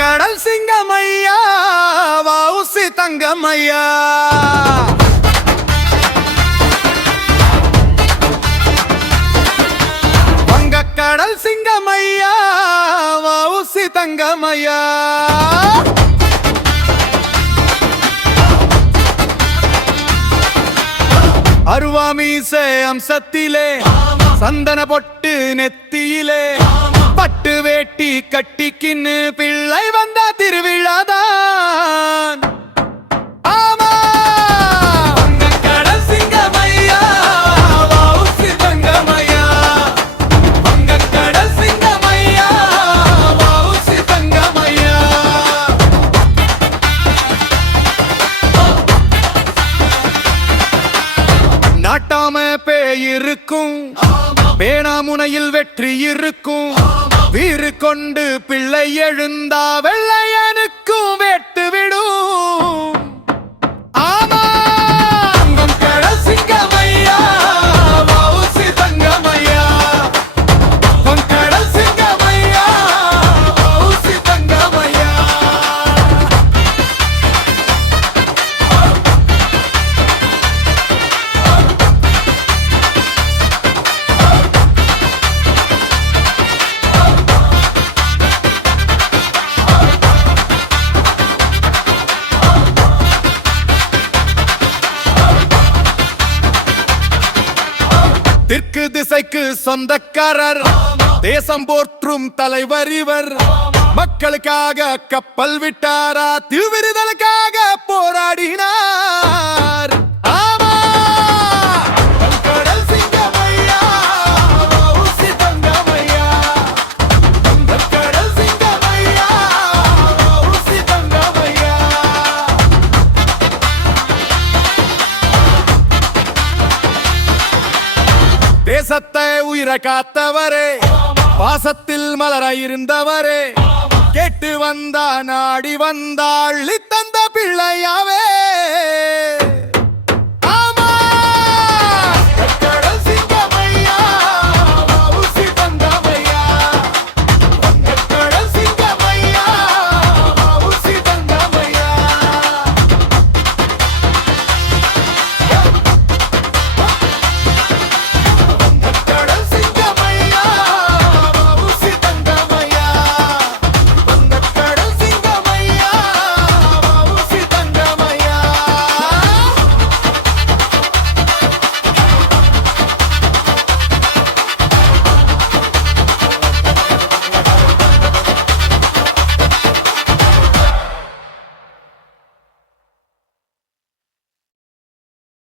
கடல் சிங்கமையா வவுசி தங்கமையா வங்கக்கடல் சிங்கமையா வவுசி தங்கமையா அருவாமீசே அம்சத்திலே சந்தன பொட்டு நெத்தியிலே பட்டு வேட்டி கட்டிக்கின்னு பிள்ளை வந்த திருவிழாதான். ஆமா வங்கக்கடல் சிங்கமையா வவுசி தங்கமையா வங்கக்கடல் சிங்கமையா வவுசி தங்கமையா நாட்டாம பேயிருக்கும் பேணாமுனையில் வெற்றி இருக்கும் வீறு கொண்டு பிள்ளை எழுந்தா வெள்ளையனுக்கும் வெட்டு விடும். ஆமா வங்கக்கடல் சிங்கமையா வவுசி தங்கமையா வங்கக்கடல் சிங்கமையா வவுசி தங்கமையா தெற்கு திசைக்கு சொந்தக்காரர் தேசம் போற்றும் தலைவர் இவர் மக்களுக்காக கப்பல் விட்டாரா திருவிருதலுக்காக போராடினார். ஆமா வங்கக்கடல் சிங்கமையா வவுசி தங்கமையா வங்கக்கடல் சிங்கமையா வவுசி தங்கமையா தேசத்தை உயிரை காத்தவரே பாசத்தில் மலராயிருந்தவரே கேட்டு வந்தா நாடி வந்தாள் தந்த பிள்ளையாவே.